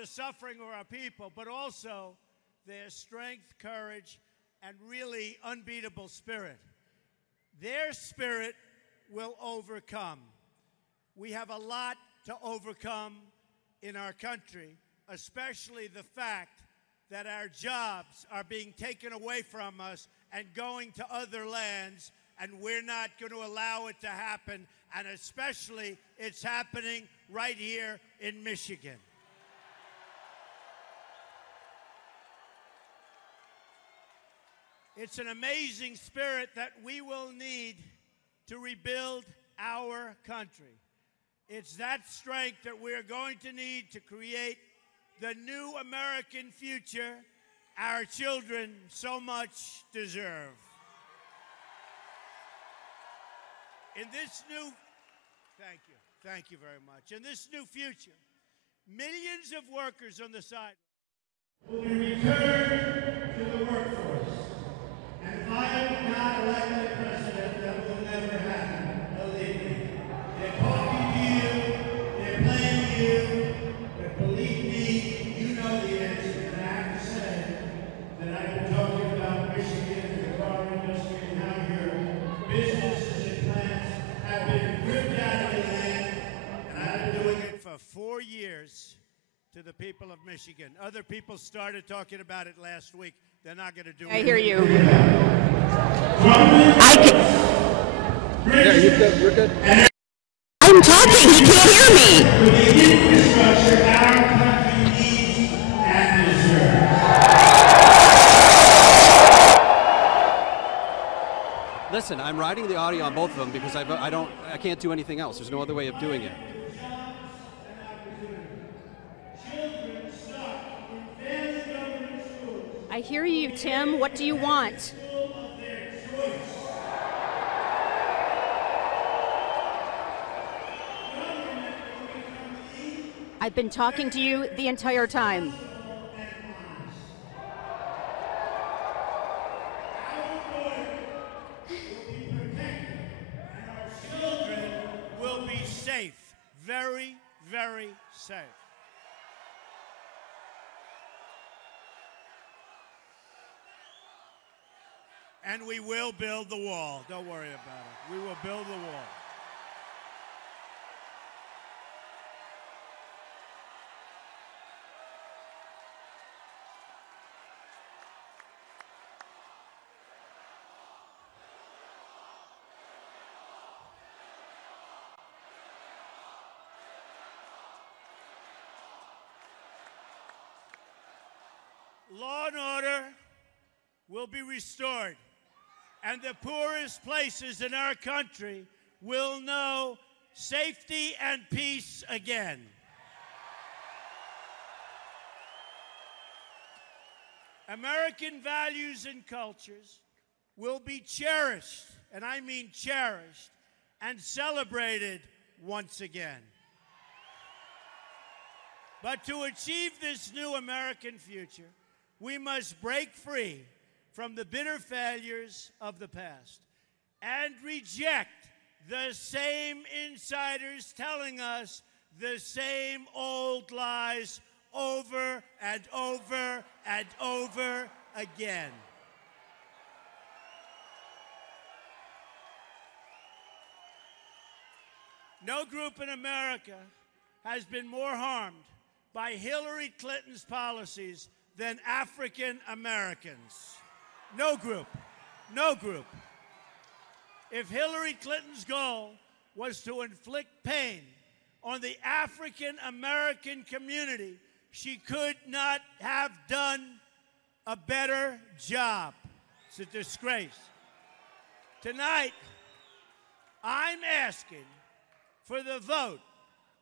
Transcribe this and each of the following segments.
the suffering of our people, but also their strength, courage, and really unbeatable spirit. Their spirit will overcome. We have a lot to overcome in our country, especially the fact that our jobs are being taken away from us and going to other lands, and we're not going to allow it to happen, and especially it's happening right here in Michigan. It's an amazing spirit that we will need to rebuild our country. It's that strength that we're going to need to create the new American future our children so much deserve. In this new, thank you very much. In this new future, millions of workers on the sidewalk will be returned to the workforce. And if I am not elected president, that will never happen, believe me. They're talking to you, they're playing you, but believe me, you know the answer. And I have to say that I've been talking about Michigan and the car industry and how your businesses and plants have been ripped out of the land. And I've been doing it for 4 years to the people of Michigan. Other people started talking about it last week. They're not going to do it. I hear you. Yeah, you're good. I'm talking. He can't hear me. For the infrastructure our country needs and deserves. Listen, I'm writing the audio on both of them because I can't do anything else. There's no other way of doing it. I hear you, Tim. What do you want? I've been talking to you the entire time. Children will be safe, very, very safe. And we will build the wall. Don't worry about it. We will build the wall. Law and order will be restored, and the poorest places in our country will know safety and peace again. American values and cultures will be cherished, and I mean cherished, and celebrated once again. But to achieve this new American future, we must break free from the bitter failures of the past and reject the same insiders telling us the same old lies over and over and over again. No group in America has been more harmed by Hillary Clinton's policies than African Americans. No group. No group. If Hillary Clinton's goal was to inflict pain on the African American community, she could not have done a better job. It's a disgrace. Tonight, I'm asking for the vote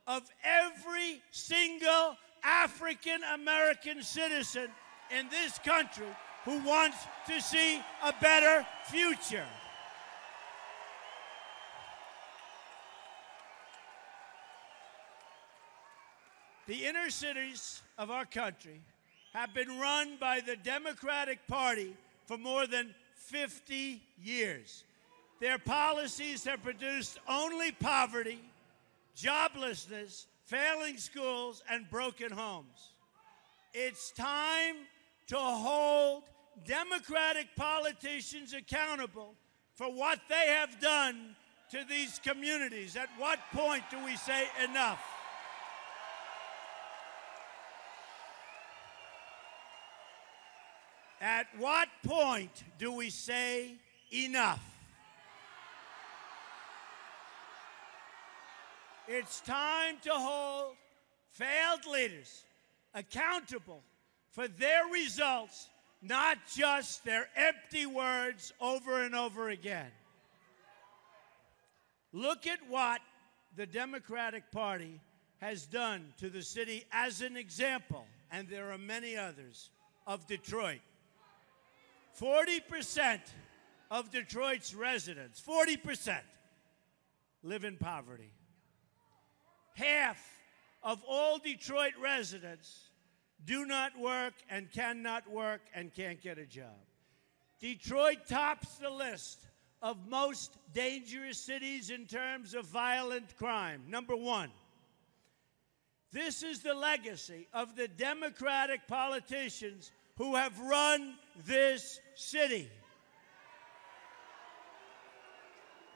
of every single African American citizen in this country who wants to see a better future. The inner cities of our country have been run by the Democratic Party for more than 50 years. Their policies have produced only poverty, joblessness, failing schools, and broken homes. It's time to hold Democratic politicians accountable for what they have done to these communities. At what point do we say enough? At what point do we say enough? It's time to hold failed leaders accountable for their results, not just their empty words over and over again. Look at what the Democratic Party has done to the city as an example, and there are many others, of Detroit. 40% of Detroit's residents, 40%, live in poverty. Half of all Detroit residents do not work and cannot work and can't get a job. Detroit tops the list of most dangerous cities in terms of violent crime. Number one. This is the legacy of the Democratic politicians who have run this city.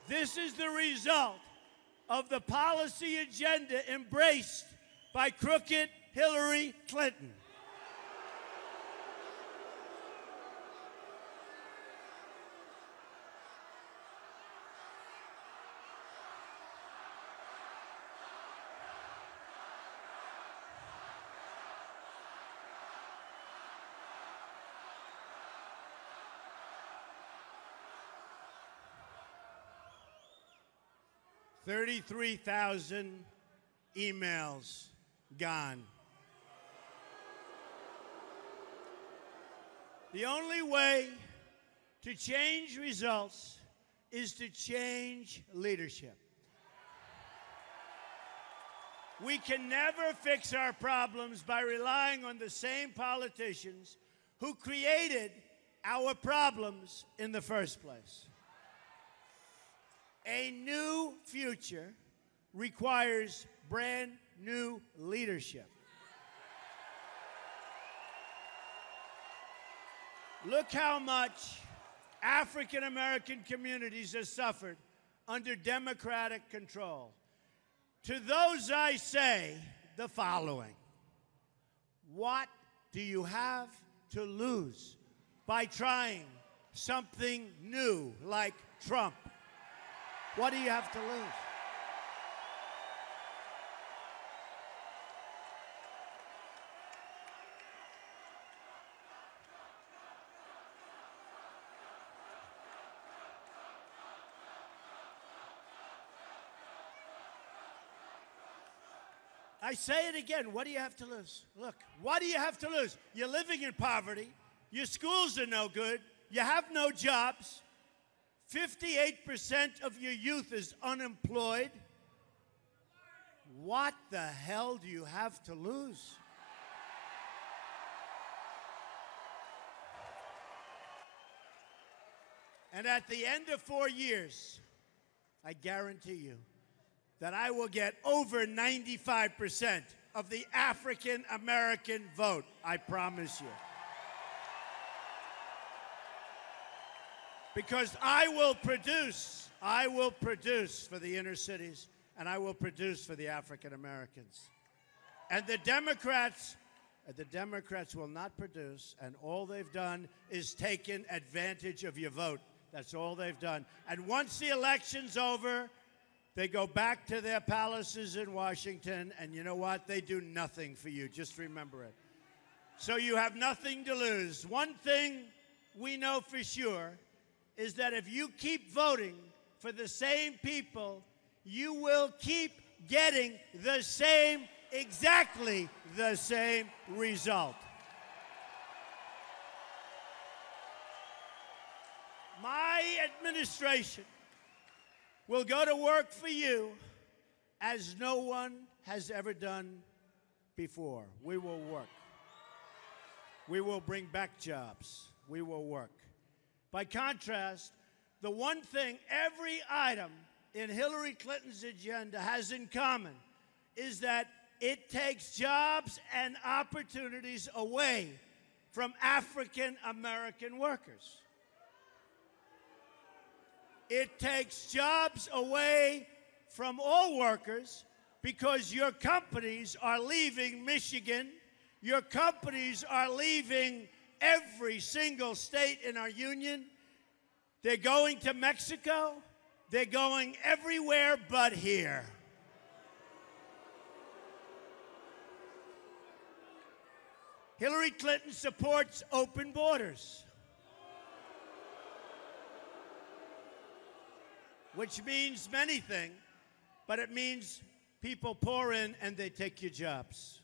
This is the result of the policy agenda embraced by crooked Hillary Clinton. $33,000 emails gone. The only way to change results is to change leadership. We can never fix our problems by relying on the same politicians who created our problems in the first place. A new future requires brand new leadership. Look how much African American communities have suffered under Democratic control. To those I say the following: what do you have to lose by trying something new like Trump? What do you have to lose? I say it again, what do you have to lose? Look, what do you have to lose? You're living in poverty, your schools are no good, you have no jobs, 58% of your youth is unemployed. What the hell do you have to lose? And at the end of 4 years, I guarantee you that I will get over 95% of the African American vote. I promise you. Because I will produce for the inner cities, and I will produce for the African Americans. And the Democrats will not produce, and all they've done is taken advantage of your vote. That's all they've done. And once the election's over, they go back to their palaces in Washington, and you know what? They do nothing for you. Just remember it. So you have nothing to lose. One thing we know for sure is that if you keep voting for the same people, you will keep getting the same, exactly the same result. My administration will go to work for you as no one has ever done before. We will work. We will bring back jobs. We will work. By contrast, the one thing every item in Hillary Clinton's agenda has in common is that it takes jobs and opportunities away from African American workers. It takes jobs away from all workers because your companies are leaving Michigan. Your companies are leaving every single state in our union. They're going to Mexico. They're going everywhere but here. Hillary Clinton supports open borders, which means many things, but it means people pour in and they take your jobs.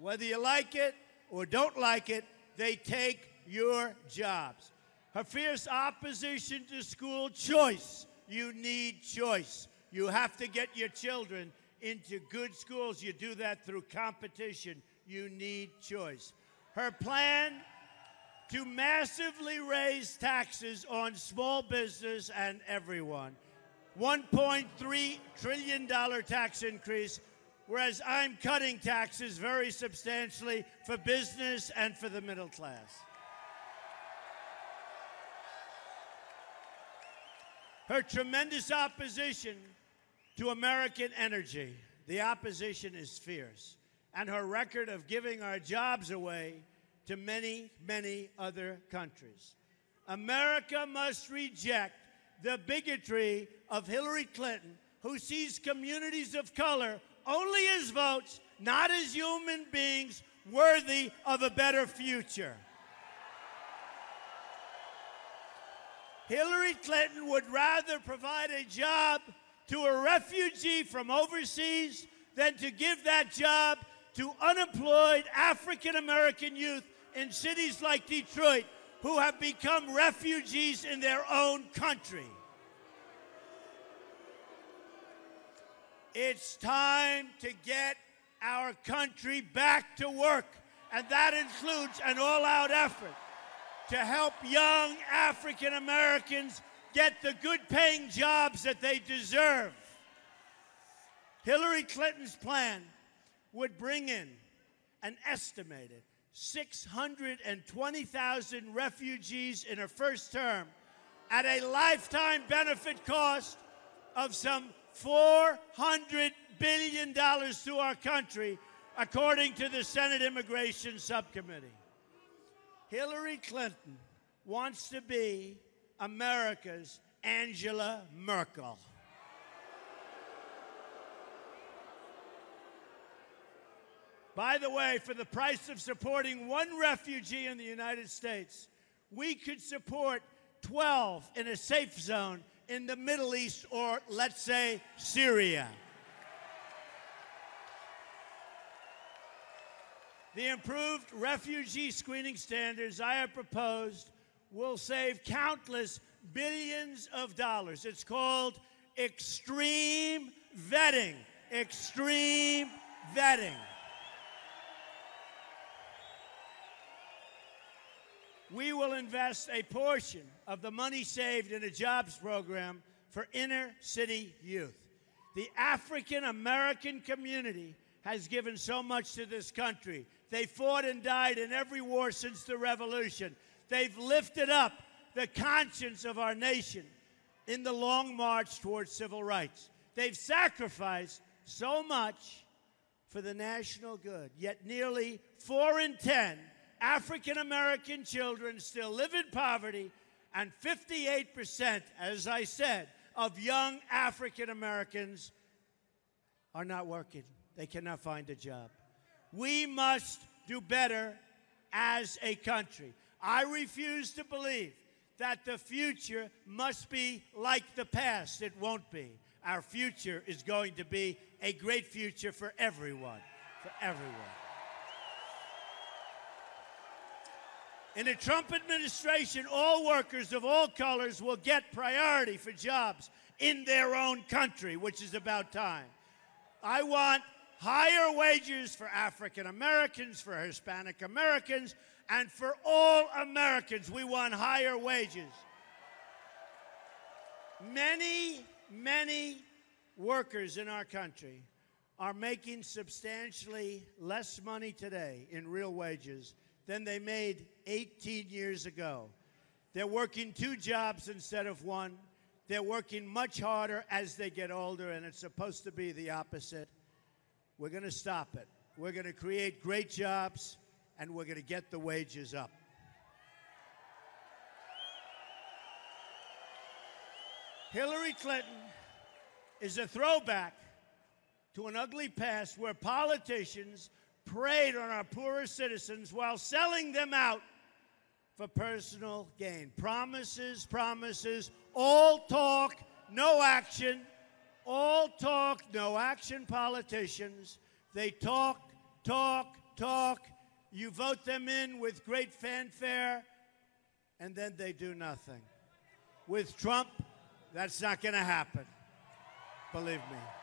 Whether you like it or don't like it, they take your jobs. Her fierce opposition to school choice. You need choice. You have to get your children into good schools. You do that through competition. You need choice. Her plan to massively raise taxes on small business and everyone. $1.3 trillion tax increase, whereas I'm cutting taxes very substantially for business and for the middle class. Her tremendous opposition to American energy. The opposition is fierce. And her record of giving our jobs away to many, many other countries. America must reject the bigotry of Hillary Clinton, who sees communities of color only as votes, not as human beings worthy of a better future. Hillary Clinton would rather provide a job to a refugee from overseas than to give that job to unemployed African-American youth in cities like Detroit who have become refugees in their own country. It's time to get our country back to work, and that includes an all-out effort to help young African Americans get the good-paying jobs that they deserve. Hillary Clinton's plan would bring in an estimated 620,000 refugees in her first term at a lifetime benefit cost of some $400 billion to our country, according to the Senate Immigration Subcommittee. Hillary Clinton wants to be America's Angela Merkel. By the way, for the price of supporting one refugee in the United States, we could support 12 in a safe zone in the Middle East, or let's say Syria. The improved refugee screening standards I have proposed will save countless billions of dollars. It's called extreme vetting. Extreme vetting. We will invest a portion of the money saved in a jobs program for inner city youth. The African American community has given so much to this country. They fought and died in every war since the Revolution. They've lifted up the conscience of our nation in the long march towards civil rights. They've sacrificed so much for the national good, yet nearly 4 in 10 African American children still live in poverty, and 58%, as I said, of young African Americans are not working. They cannot find a job. We must do better as a country. I refuse to believe that the future must be like the past. It won't be. Our future is going to be a great future for everyone. For everyone. In a Trump administration, all workers of all colors will get priority for jobs in their own country, which is about time. I want higher wages for African Americans, for Hispanic Americans, and for all Americans. We want higher wages. Many, many workers in our country are making substantially less money today in real wages than they made 18 years ago. They're working 2 jobs instead of 1. They're working much harder as they get older, and it's supposed to be the opposite. We're going to stop it. We're going to create great jobs, and we're going to get the wages up. Hillary Clinton is a throwback to an ugly past where politicians preyed on our poorest citizens while selling them out for personal gain. Promises, promises, all talk, no action. All talk, no action politicians. They talk, talk, talk. You vote them in with great fanfare, and then they do nothing. With Trump, that's not going to happen. Believe me.